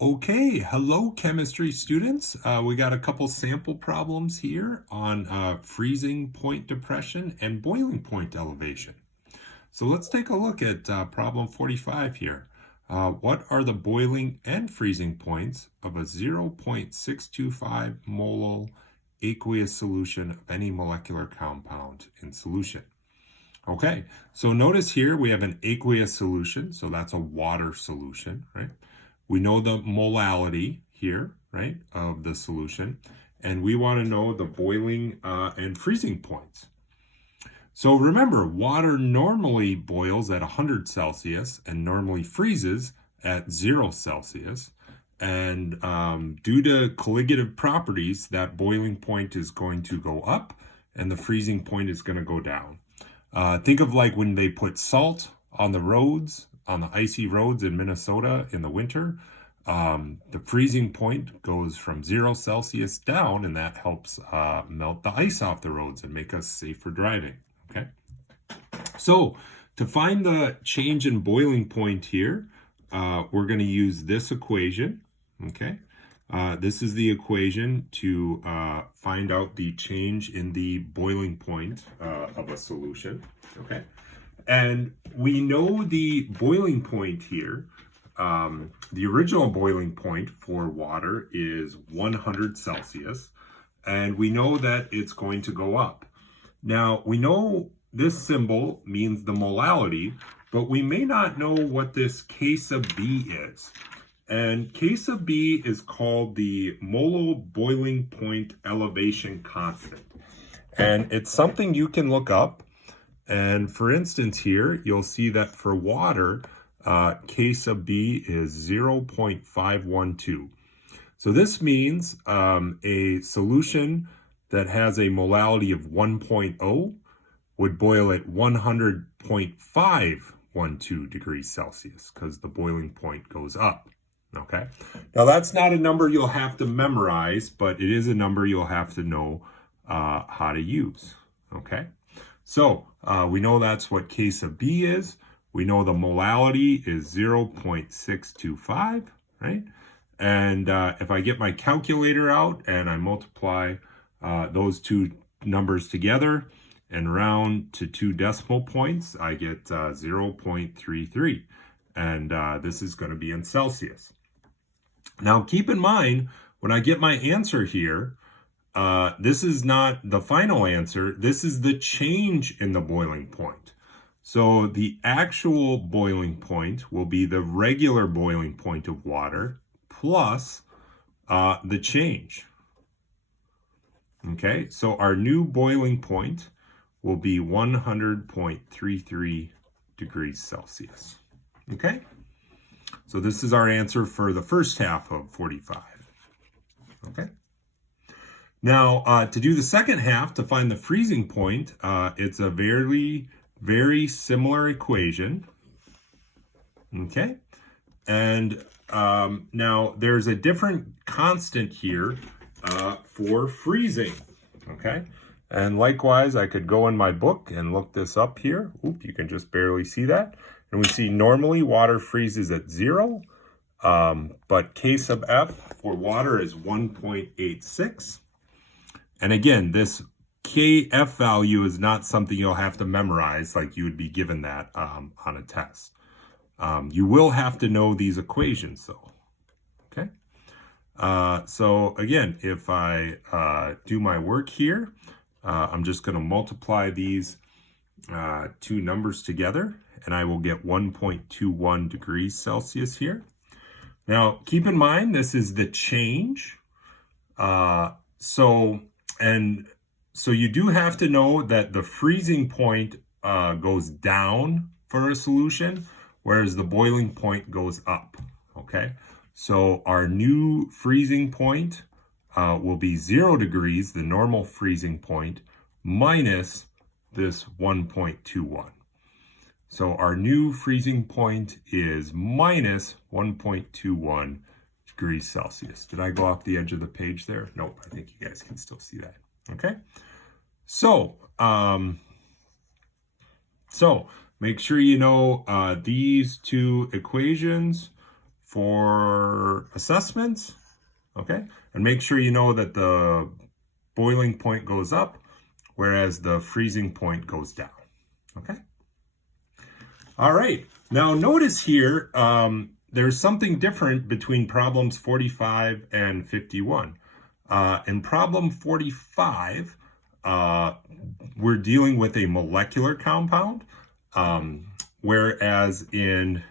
Okay, hello chemistry students. We got a couple sample problems here on freezing point depression and boiling point elevation. So let's take a look at problem 45 here. What are the boiling and freezing points of a 0.625 mole aqueous solution of any molecular compound in solution? Okay, so notice here we have an aqueous solution, so that's a water solution, right? We know the molality here, right, of the solution, and we want to know the boiling and freezing points. So remember, water normally boils at 100 Celsius and normally freezes at 0 Celsius. And due to colligative properties, that boiling point is going to go up and the freezing point is going to go down. Think of like when they put salt on the roads, on the icy roads in Minnesota in the winter. The freezing point goes from 0 Celsius down, and that helps melt the ice off the roads and make us safe for driving. Okay. So to find the change in boiling point here, we're going to use this equation. Okay. This is the equation to find out the change in the boiling point of a solution. Okay. And we know the boiling point here. The original boiling point for water is 100 Celsius, and we know that it's going to go up. Now, we know this symbol means the molality, but we may not know what this K sub B is. And K sub B is called the molar boiling point elevation constant. And it's something you can look up. And for instance here, you'll see that for water, K sub B is 0.512. So this means a solution that has a molality of 1.0 would boil at 100.512 degrees Celsius because the boiling point goes up. Okay. Now that's not a number you'll have to memorize, but it is a number you'll have to know how to use. Okay. So we know that's what K sub B is. We know the molality is 0.625, right? And if I get my calculator out and I multiply those two numbers together and round to 2 decimal points, I get 0.33. And this is going to be in Celsius. Now, keep in mind, when I get my answer here, this is not the final answer. This is the change in the boiling point. So the actual boiling point will be the regular boiling point of water plus the change. Okay, so our new boiling point will be 100.33 degrees Celsius. Okay, so this is our answer for the first half of 45. Okay. Now, to do the second half, to find the freezing point, it's a very similar equation. Okay. And now there's a different constant here for freezing. Okay. And likewise, I could go in my book and look this up here. Oop, you can just barely see that. And we see normally water freezes at 0, but K sub F for water is 1.86. And again, this Kf value is not something you'll have to memorize like you would be given that on a test. You will have to know these equations though, okay? So again, if I do my work here, I'm just going to multiply these two numbers together and I will get 1.21 degrees Celsius here. Now, keep in mind, this is the change. So you do have to know that the freezing point goes down for a solution, whereas the boiling point goes up, okay? So our new freezing point will be 0 degrees, the normal freezing point, minus this 1.21. So our new freezing point is minus 1.21 degrees Celsius. Did I go off the edge of the page there? Nope, I think you guys can still see that. Okay. So make sure you know these two equations for assessments, okay? And make sure you know that the boiling point goes up, whereas the freezing point goes down, okay? All right, now notice here, there's something different between problems 45 and 51. In problem 45, we're dealing with a molecular compound, whereas in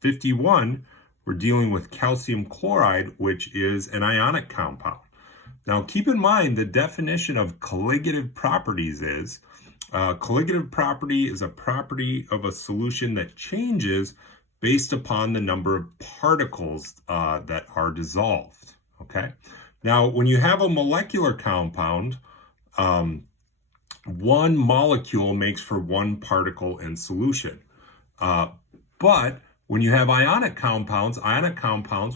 51, we're dealing with calcium chloride, which is an ionic compound. Now, keep in mind the definition of colligative properties is, colligative property is a property of a solution that changes based upon the number of particles that are dissolved, okay? Now, when you have a molecular compound, one molecule makes for one particle in solution. But when you have ionic compounds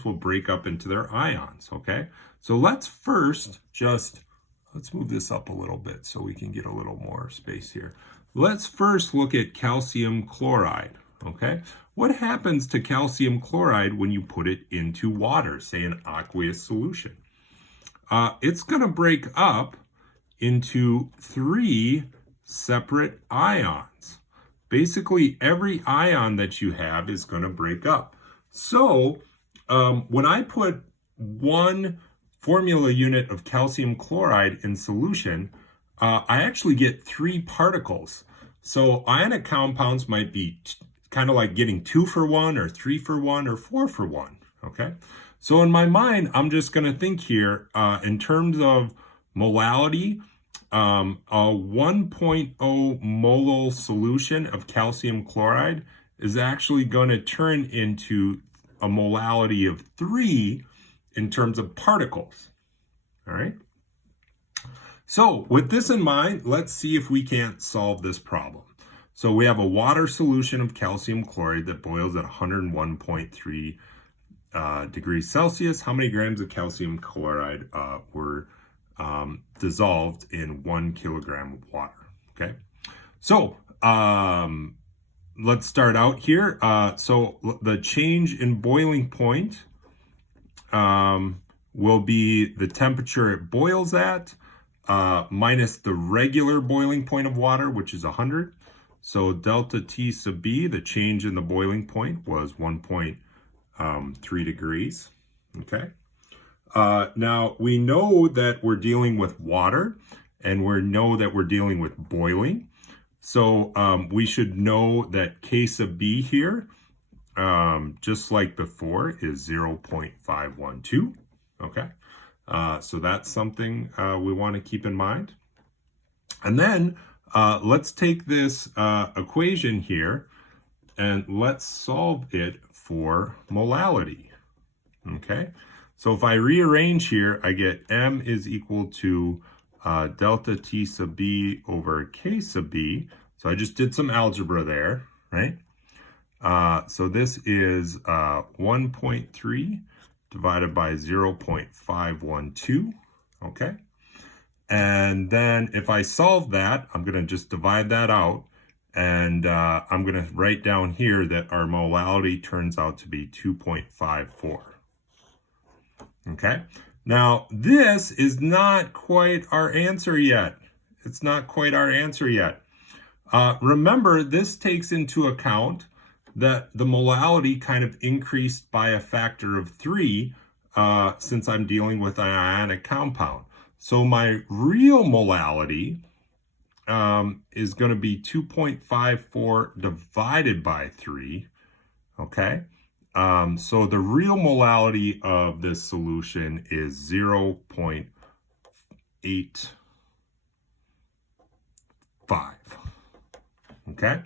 will break up into their ions, okay? So let's first let's move this up a little bit so we can get a little more space here. Let's first look at calcium chloride, okay? What happens to calcium chloride when you put it into water, say an aqueous solution? It's gonna break up into 3 separate ions. Basically, every ion that you have is going to break up. So when I put 1 formula unit of calcium chloride in solution, I actually get 3 particles. So ionic compounds might be kind of like getting 2 for 1 or 3 for 1 or 4 for 1, okay? So in my mind, I'm just going to think here in terms of molality. A 1.0 molal solution of calcium chloride is actually going to turn into a molality of 3 in terms of particles. All right. So with this in mind, let's see if we can't solve this problem. So we have a water solution of calcium chloride that boils at 101.3 degrees Celsius. How many grams of calcium chloride were dissolved in 1 kilogram of water? Okay, so let's start out here. So the change in boiling point will be the temperature it boils at minus the regular boiling point of water, which is 100. So delta T sub B, the change in the boiling point, was 1.3 degrees. Okay. Now, we know that we're dealing with water, and we know that we're dealing with boiling. So we should know that K sub B here, just like before, is 0.512. Okay. So that's something we want to keep in mind. And then let's take this equation here and let's solve it for molality. Okay. So if I rearrange here, I get M is equal to delta T sub B over K sub B. So I just did some algebra there, right? So this is 1.3 divided by 0.512, okay? And then if I solve that, I'm going to just divide that out. And I'm going to write down here that our molality turns out to be 2.54. Okay, now this is not quite our answer yet. It's not quite our answer yet. Remember, this takes into account that the molality kind of increased by a factor of 3 since I'm dealing with an ionic compound. So my real molality is going to be 2.54 divided by 3, okay? So the real molality of this solution is 0.85. Okay?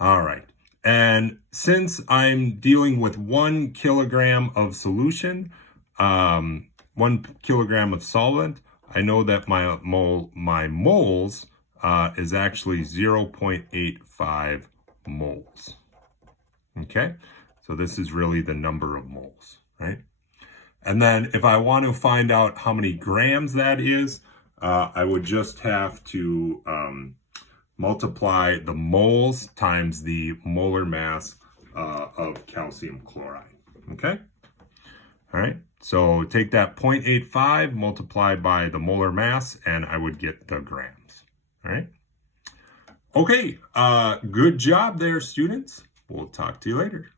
All right. And since I'm dealing with 1 kilogram of solution, 1 kilogram of solvent, I know that my moles is actually 0.85 moles. Okay, so this is really the number of moles, right? And then if I want to find out how many grams that is, I would just have to multiply the moles times the molar mass of calcium chloride, okay? All right, so take that 0.85 multiplied by the molar mass, and I would get the grams, all right? Okay, good job there, students. We'll talk to you later.